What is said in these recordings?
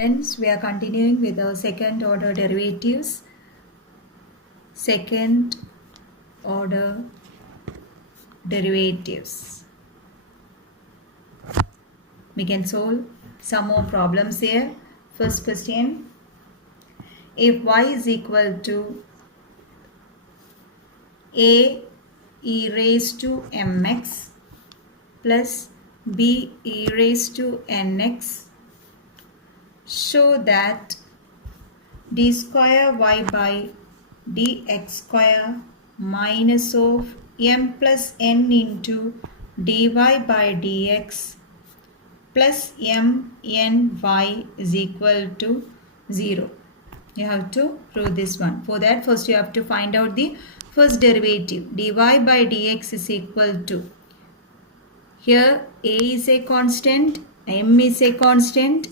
Friends, we are continuing with our second order derivatives. Second order derivatives. We can solve some more problems here. First question. If y is equal to a e raised to mx plus b e raised to nx, show that d square y by dx square minus of m plus n into dy by dx plus m n y is equal to 0. You have to prove this one. For that, first you have to find out the first derivative. Dy by dx is equal to, here a is a constant, m is a constant,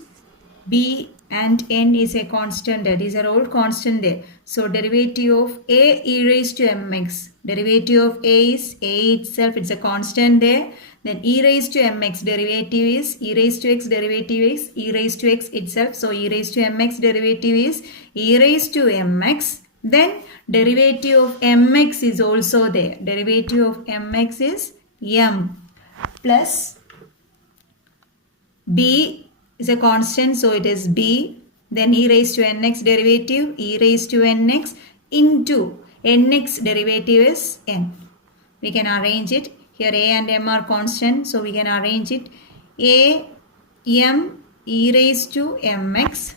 b and n is a constant. These are all constant there. So derivative of a e raised to mx. Derivative of a is a itself. It's a constant there. Then e raised to mx derivative is e raised to x, derivative is e raised to x itself. So e raised to mx derivative is e raised to mx. Then derivative of mx is also there. Derivative of mx is m plus b is a constant, so it is b. Then e raised to nx derivative, e raised to nx into nx derivative is n. We can arrange it. Here a and m are constant, so we can arrange it. A m e raised to mx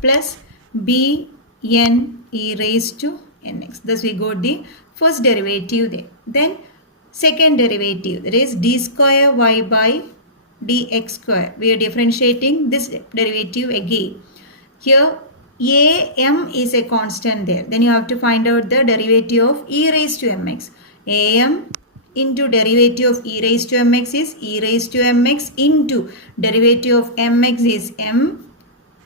plus b n e raised to nx. Thus we got the first derivative there. Then second derivative, that is d square y by dx square. We are differentiating this derivative again. Here a m is a constant there. Then you have to find out the derivative of e raised to mx. A m into derivative of e raised to mx is e raised to mx into derivative of mx is m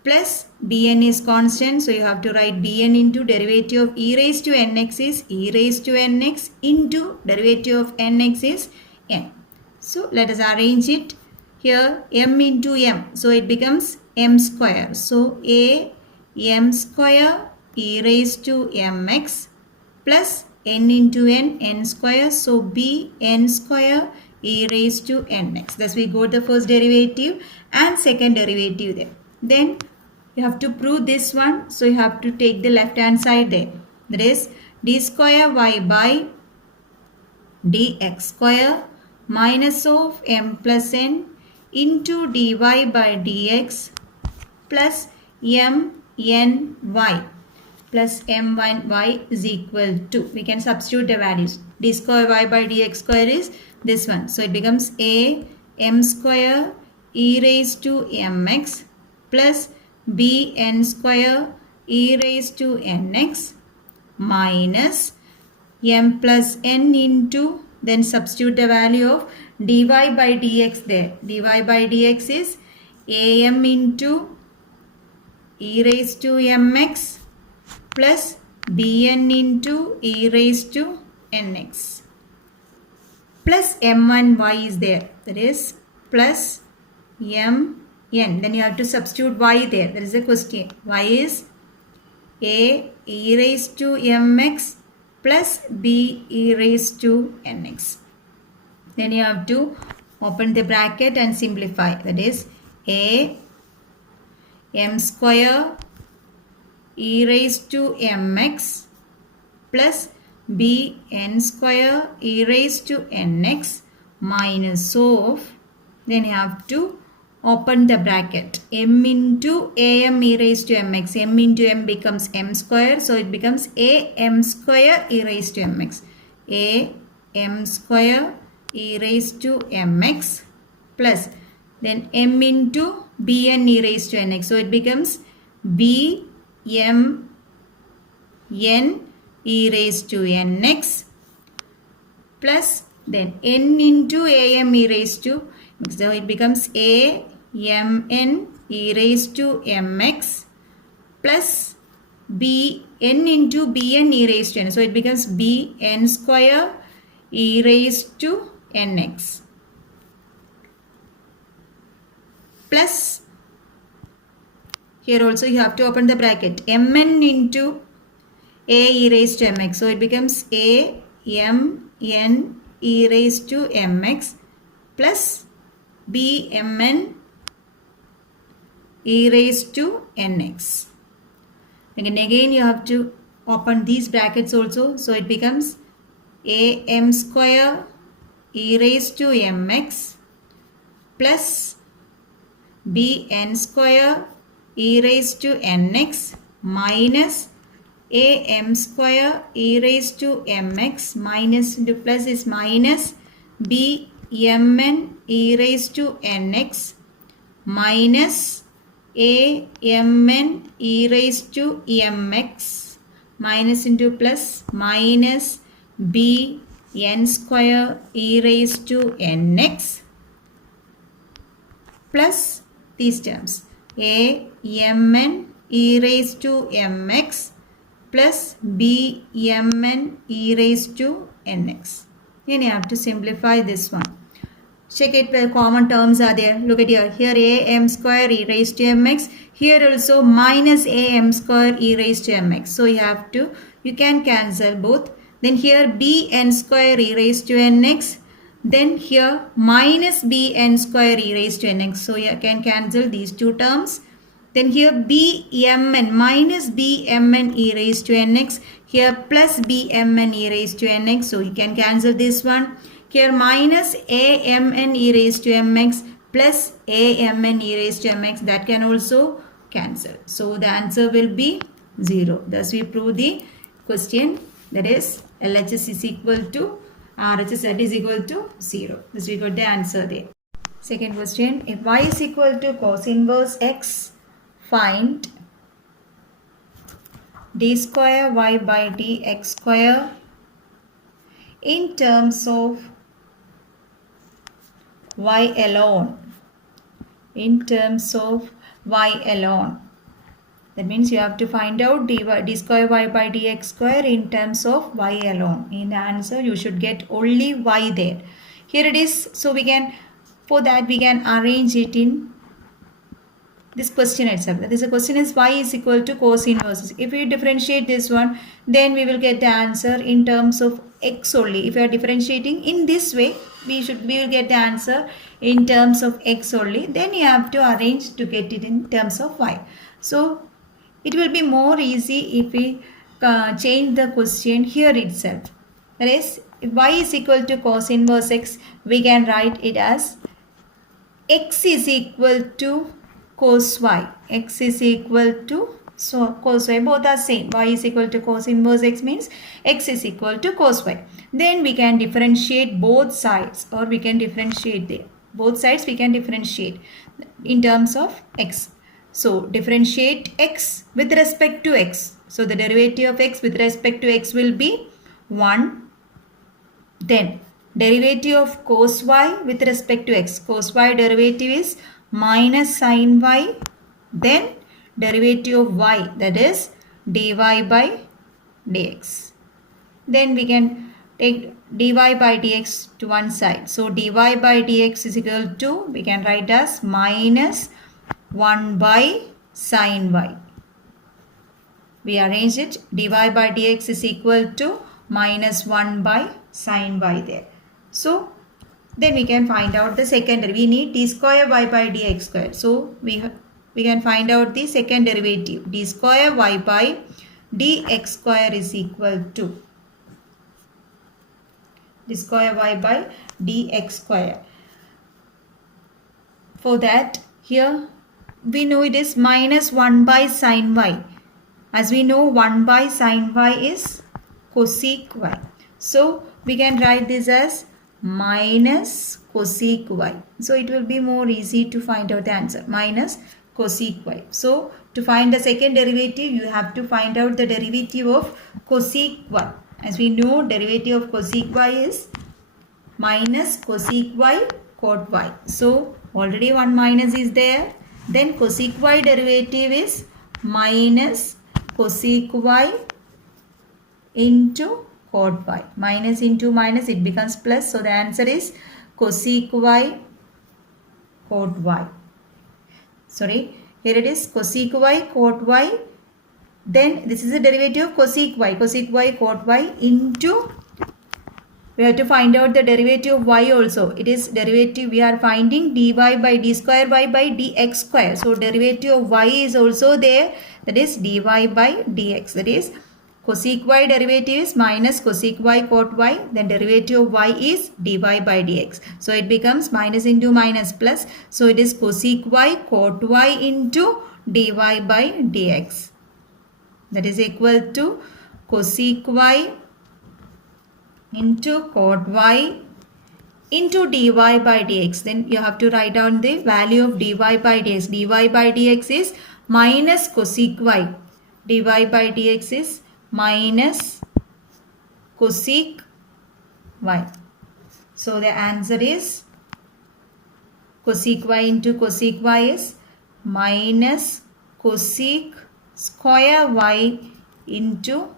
plus bn is constant. So you have to write bn into derivative of e raised to nx is e raised to nx into derivative of nx is n. So let us arrange it. Here m into m, so it becomes m square. So a m square e raised to mx plus n into n square. So b n square e raised to nx. Thus we got the first derivative and second derivative there. Then you have to prove this one. So you have to take the left hand side there. That is d square y by dx square minus of m plus n into dy by dx plus m n y plus m n y is equal to, we can substitute the values. D square y by dx square is this one. So it becomes a m square e raised to mx plus b n square e raised to nx minus m plus n into, then substitute the value of dy by dx there. Dy by dx is am into e raised to mx plus bn into e raised to nx plus m1y is there. That is plus mn. Then you have to substitute y there. That is the question. Y is a e raised to mx plus b e raised to nx. Then you have to open the bracket and simplify. That is a m square e raised to mx plus b n square e raised to nx minus of, then you have to open the bracket, m into am e raised to mx. M into m becomes m square, so it becomes a m square e raised to mx. A m square e raised to mx plus then m into bn e raised to nx. So it becomes b m n e raised to nx plus then n into am e raised to, so it becomes a m n e raised to mx plus b n into bn e raised to n. So it becomes b n square e raised to nx plus Here also you have to open the bracket. Mn into a e raised to mx. So it becomes a m n e raised to mx plus b mn e raised to nx. Again you have to open these brackets also. So it becomes a m square e raised to mx plus b n square e raised to nx minus a m square e raised to mx minus into plus is minus b mn e raised to nx minus a mn e raised to mx minus into plus minus b n square e raised to nx plus these terms a mn e raised to mx plus b mn e raised to nx. Then you have to simplify this one. Check it where common terms are there. Look at here. Here a m square e raised to mx. Here also minus a m square e raised to mx. So you can cancel both. Then here b n square e raised to nx. Then here minus b n square e raised to nx. So you can cancel these two terms. Then here b mn minus b mn e raised to nx. Here plus b mn e raised to nx. So you can cancel this one. Here minus a mn e raised to mx plus a mn e raised to mx. That can also cancel. So the answer will be 0. Thus we prove the question, that is LHS is equal to RHS is equal to 0. Thus we got the answer there. Second question, if y is equal to cos inverse x, find d square y by dx square in terms of y alone. In terms of y alone. That means you have to find out d square y by dx square in terms of y alone. In the answer you should get only y there. Here it is. So for that we can arrange it in this question itself. That is, the question is y is equal to cos inverse. If we differentiate this one, then we will get the answer in terms of x only. If we are differentiating in this way, we will get the answer in terms of x only. Then you have to arrange to get it in terms of y. So it will be more easy if we change the question here itself. That is, if y is equal to cos inverse x, we can write it as x is equal to cos y. X is equal to cos y. Both are same. Y is equal to cos inverse x means x is equal to cos y. Then we can differentiate both sides, or we can differentiate there. Both sides we can differentiate in terms of x. So differentiate x with respect to x. So the derivative of x with respect to x will be 1. Then derivative of cos y with respect to x. Cos y derivative is minus sin y. Then derivative of y, that is dy by dx. Then we can take dy by dx to one side. So dy by dx is equal to, we can write as minus 1 by sin y. We arrange it. Dy by dx is equal to minus 1 by sin y there. So then we can find out the second. We need d square y by dx square. So we can find out the second derivative. D square y by dx square is equal to d square y by dx square. For that, here we know it is minus 1 by sin y. As we know, 1 by sin y is cosec y. So we can write this as minus cosec y. So it will be more easy to find out the answer. Minus cosec y. So to find the second derivative, you have to find out the derivative of cosec y. As we know, derivative of cosec y is minus cosec y cot y. So already one minus is there. Then cosec y derivative is minus cosec y into cot y. Minus into minus, it becomes plus. So the answer is cosec y cot y. Sorry, Here it is cosec y, cot y. Then this is the derivative of cosec y, cot y into, we have to find out the derivative of y also. It is derivative, we are finding dy by d square y by dx square. So derivative of y is also there, that is dy by dx. That is cosec y derivative is minus cosec y cot y. Then derivative of y is dy by dx. So it becomes minus into minus plus. So it is cosec y cot y into dy by dx. That is equal to cosec y into cot y into dy by dx. Then you have to write down the value of dy by dx. dy by dx is minus cosec y. dy by dx is minus cosec y. So the answer is cosec y into cosec y is minus cosec square y into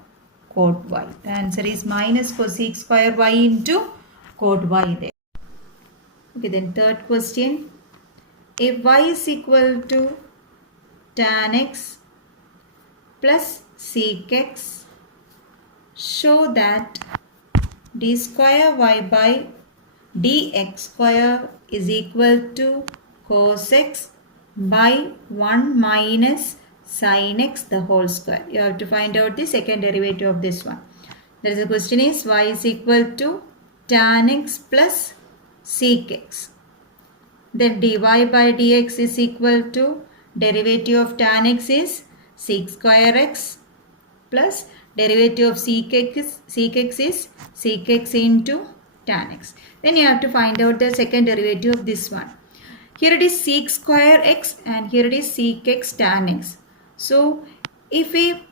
cot y. The answer is minus cosec square y into cot y there. Okay, then third question. If y is equal to tan x plus sec x, show that d square y by dx square is equal to cos x by 1 minus sin x the whole square. You have to find out the second derivative of this one. There is a question is y is equal to tan x plus sec x. Then dy by dx is equal to derivative of tan x is sec square x plus derivative of sec x is sec x into tan x. Then you have to find out the second derivative of this one. Here it is sec square x and here it is sec x tan x. So if we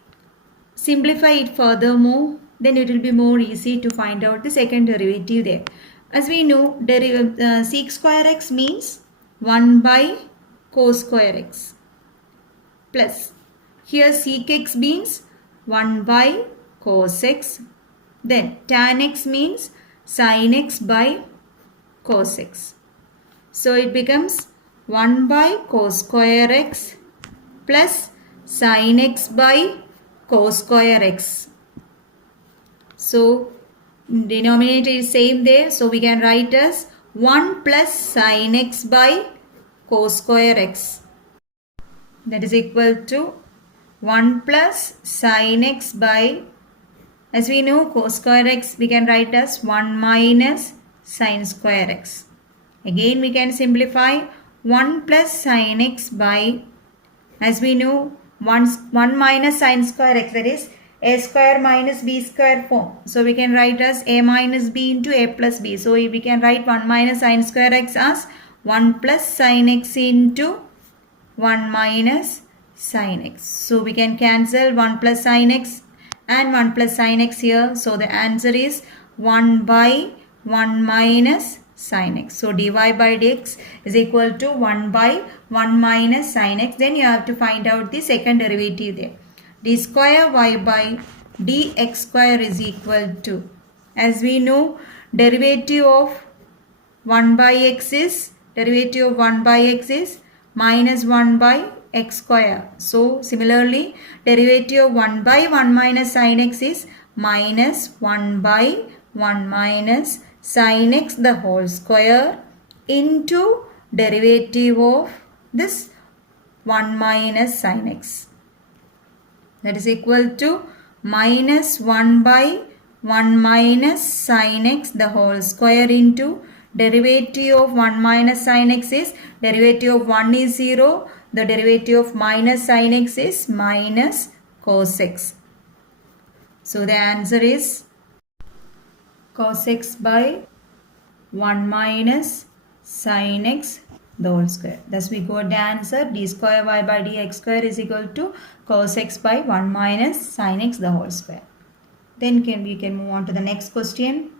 simplify it furthermore, then it will be more easy to find out the second derivative there. As we know, sec square x means 1 by cos square x plus here sec x means 1 by cos x. Then tan x means sin x by cos x. So it becomes 1 by cos square x plus sin x by cos square x. So denominator is same there. So we can write as 1 plus sin x by cos square x. That is equal to 1 plus sin x by, as we know, cos square x we can write as 1 minus sin square x. Again we can simplify 1 plus sin x by, as we know, 1 minus sin square x, that is a square minus b square form. So we can write as a minus b into a plus b. So we can write 1 minus sin square x as 1 plus sin x into 1 minus sin x. So we can cancel 1 plus sin x and 1 plus sin x here. So the answer is 1 by 1 minus sin x. So dy by dx is equal to 1 by 1 minus sin x. Then you have to find out the second derivative there. D square y by dx square is equal to, as we know, derivative of 1 by x is minus 1 by x square. So similarly, derivative of 1 by 1 minus sin x is minus 1 by 1 minus sin x the whole square into derivative of this 1 minus sin x. That is equal to minus 1 by 1 minus sin x the whole square into derivative of 1 minus sin x is, derivative of 1 is 0. The derivative of minus sin x is minus cos x. So the answer is cos x by 1 minus sin x the whole square. Thus we got the answer d square y by dx square is equal to cos x by 1 minus sin x the whole square. Then we can move on to the next question.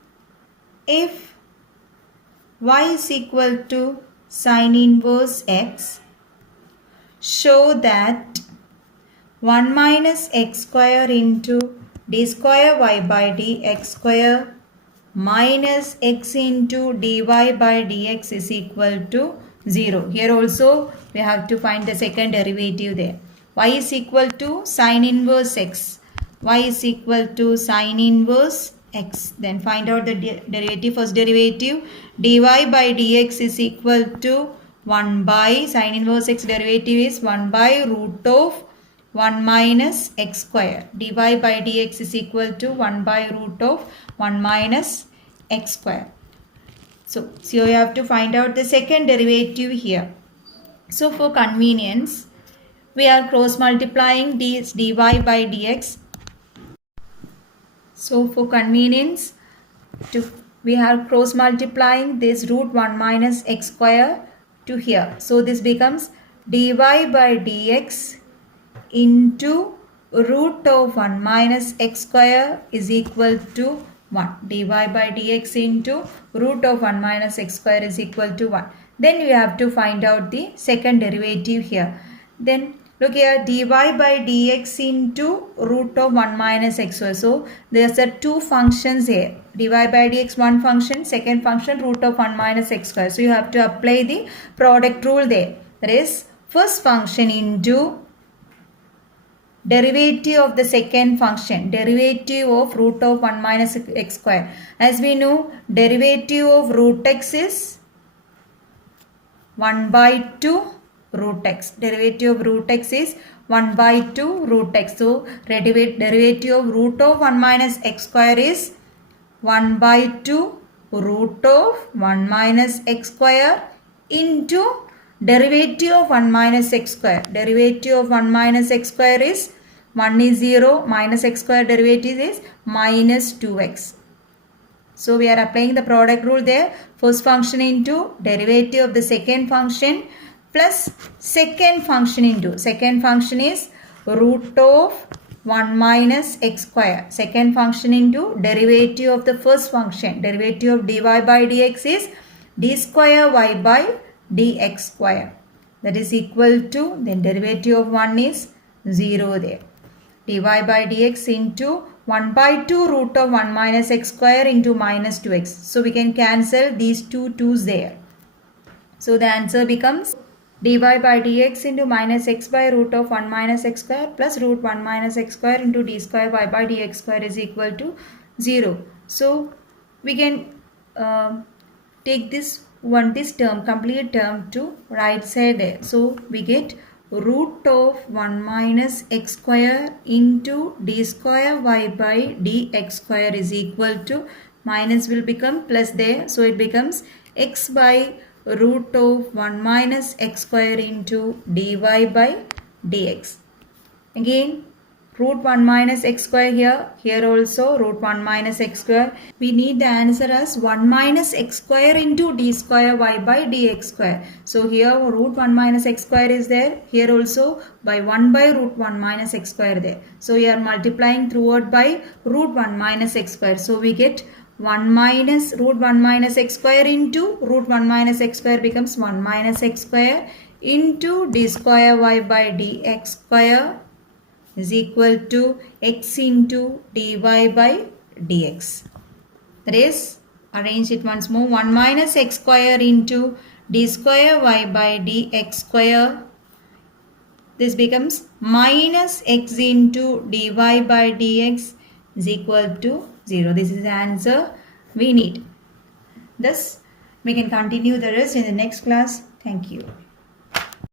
If y is equal to sin inverse x, show that 1 minus x square into d square y by dx square minus x into dy by dx is equal to 0. Here also we have to find the second derivative there. Y is equal to sine inverse x. Y is equal to sine inverse x. Then find out the derivative. First derivative, dy by dx is equal to 1 by sine inverse x derivative is 1 by root of 1 minus x square. Dy by dx is equal to 1 by root of 1 minus x square. So you have to find out the second derivative here. So for convenience, we are cross multiplying this dy by dx. So for convenience, we are cross multiplying this root 1 minus x square to here. So this becomes dy by dx into root of 1 minus x square is equal to 1. Dy by dx into root of 1 minus x square is equal to 1. Then we have to find out the second derivative here. Then look here, dy by dx into root of 1 minus x square. So there's a two functions here. Dy by dx one function, second function root of 1 minus x square. So you have to apply the product rule there. That is first function into derivative of the second function, derivative of root of 1 minus x square. As we know, derivative of root x is 1 by 2 root x. Derivative of root x is 1 by 2 root x. So, derivative of root of 1 minus x square is 1 by 2 root of 1 minus x square into derivative of 1 minus x square. Derivative of 1 minus x square is 1 is 0, minus x square derivative is minus 2x. So we are applying the product rule there. First function into derivative of the second function plus second function into. Second function is root of 1 minus x square. Second function into derivative of the first function. Derivative of dy by dx is d square y by dx square. That is equal to, then derivative of 1 is 0 there. Dy by dx into 1 by 2 root of 1 minus x square into minus 2x. So we can cancel these two 2's there. So the answer becomes dy by dx into minus x by root of 1 minus x square plus root 1 minus x square into d square y by dx square is equal to 0. So we can take this term, complete term to right side there. So we get root of 1 minus x square into d square y by dx square is equal to, minus will become plus there. So it becomes x by root of 1 minus x square into dy by dx. Again root 1 minus x square here also root 1 minus x square. We need the answer as 1 minus x square into d square y by dx square. So here root 1 minus x square is there. Here also by 1 by root 1 minus x square there. So we are multiplying throughout by root 1 minus x square. So we get 1 minus root 1 minus x square into root 1 minus x square becomes 1 minus x square into d square y by dx square is equal to x into dy by dx. That is, arrange it once more, 1 minus x square into d square y by dx square. This becomes minus x into dy by dx is equal to 0. This is the answer we need. Thus, we can continue the rest in the next class. Thank you.